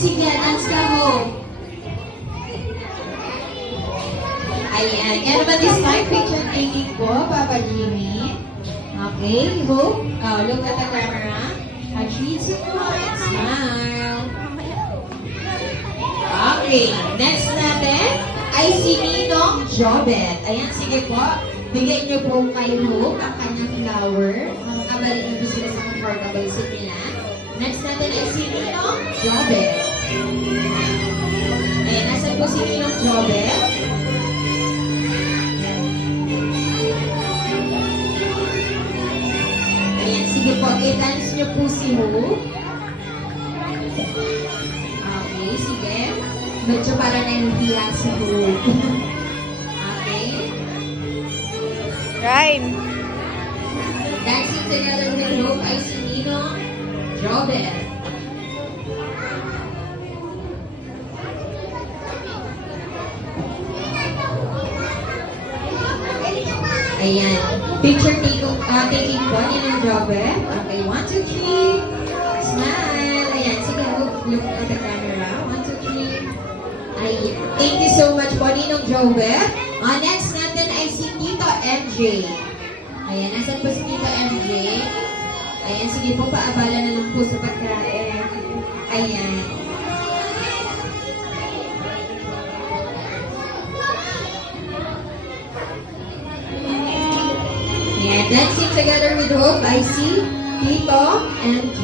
sige, dance ka, Hope. Ayan, and but this time, picture taking po, Papa Jimmy. Okay, Hope, look at the camera. 3, 2, 1, smile. Okay, next natin ay si Ninong Jobet. Ayan, sige po. Bigyan niyo po kay Hope ang kanyang flower. Makakabalik niyo po sila sa comfortable seat nila. Next natin ay si Ninong Jobet. Ayan, nasan po si Ninong Jobet? Ayan, sige po. I-dance niyo po si Hope. Okay, sige. Medyo para nahihiya si Hope. Okay. Rhyme. Dancing together with Hope ay si Ninong Jobet. Ayan. Picture taking po Ninong Jobet. Okay, 1, 2, 3. Smile. Ayan, sige, look at the camera. 1, 2, 3. Ayan. Thank you so much po, Ninong Jobet. Next natin ay si Tito MJ. Ayan, nasan po si Tito MJ? Ayan, sige po, paabala na lang po sa pagkain. Ayan. Ayan, dancing together with Hope, I see Tito MJ.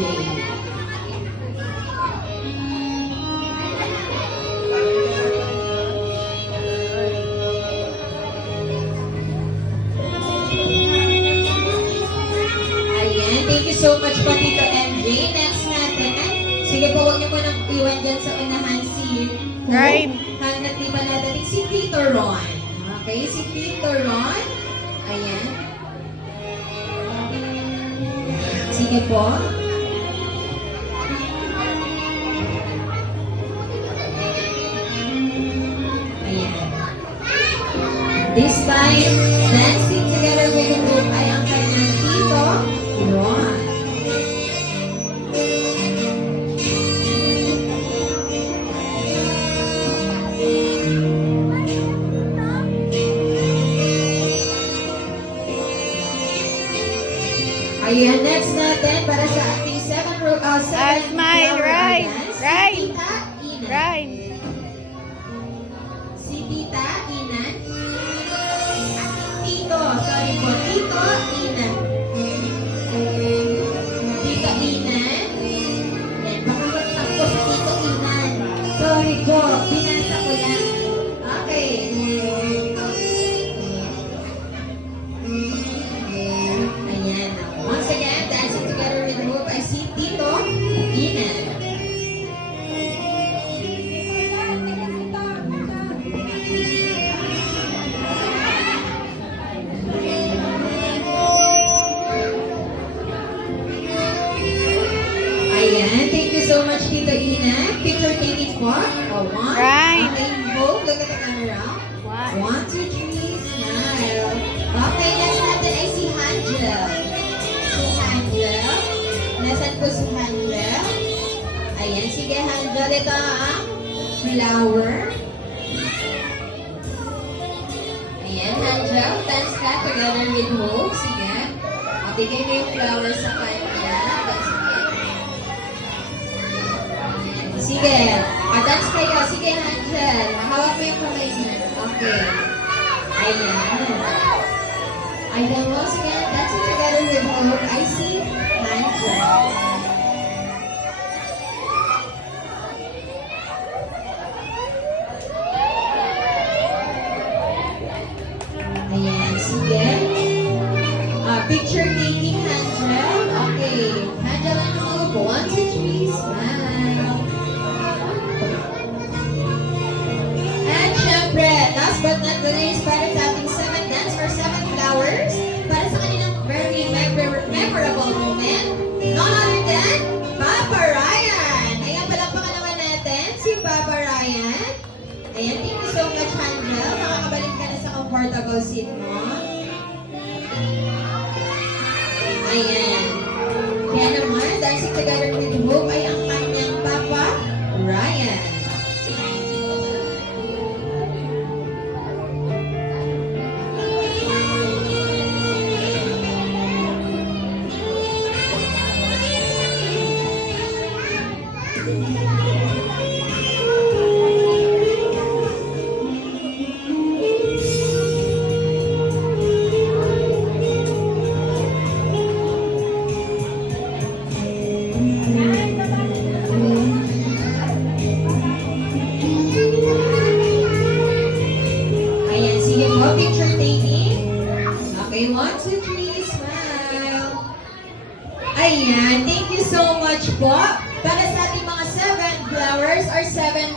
Thank you so much po, Tito MJ. Next natin, sige po, huwag niyo po nang iwan dyan sa unahan si Rhyme. hanggat di pa nadating si Tito Ron. Okay, si Tito Ron. Ayan. Sige po. Ayan. This time, dancing together with the group ay ang kanyang Tito Ron. Ayan, next natin para sa ating Smile, flower rhyme, dance, rhyme, si Tita Ina. Rhyme. Si Tita Ina. Tito, sorry po, Tito Ina. Tito Ina. Ayan, pakabagsak po si Tito Ina. Sorry po, binasa ko lang. Okay. Ayan. Once again, dancing together with Hope, I see Tito Ina. Ayan, thank you so much, Tito Ina. Picture taking po. One. Right. Okay, Hope, look at the camera. 1, 2, 3, smile. Okay, next natin ay si Hangel. Si Hangel. Nasaan po si Hangel? Ayan, sige Hangel. Ito ang flower. Ayan, Hangel. Dance ka together with Hope. Sige. Bigay mo yung flower sa kanya. Sige. Dance kayo. Sige, Hangel. Hawak mo yung kamay niya. Okay. Ayan. Ayan mo. Sige, dancing together with Hope. I see Hangel. Ayan. Sige. Picture taking Hangel. Okay. Hangel and Hope. 1, 2, 3. Smile. And syempre, last but not the least, para sa ating 7 dance or 7 flowers, para sa kanilang very memorable moment, none other than Papa Ryan. Ayan, palakpakan naman natin si Papa Ryan. Ayan, thank you so much, Hangel. Makakabalik ka na sa comfortable seat mo. Ayan. Kaya naman, dancing together with Hope ay ang kanyang Papa Ryan. Okay, 1, 2, 3, smile. Ayan, thank you so much po. Para sa ating mga 7 flowers or 7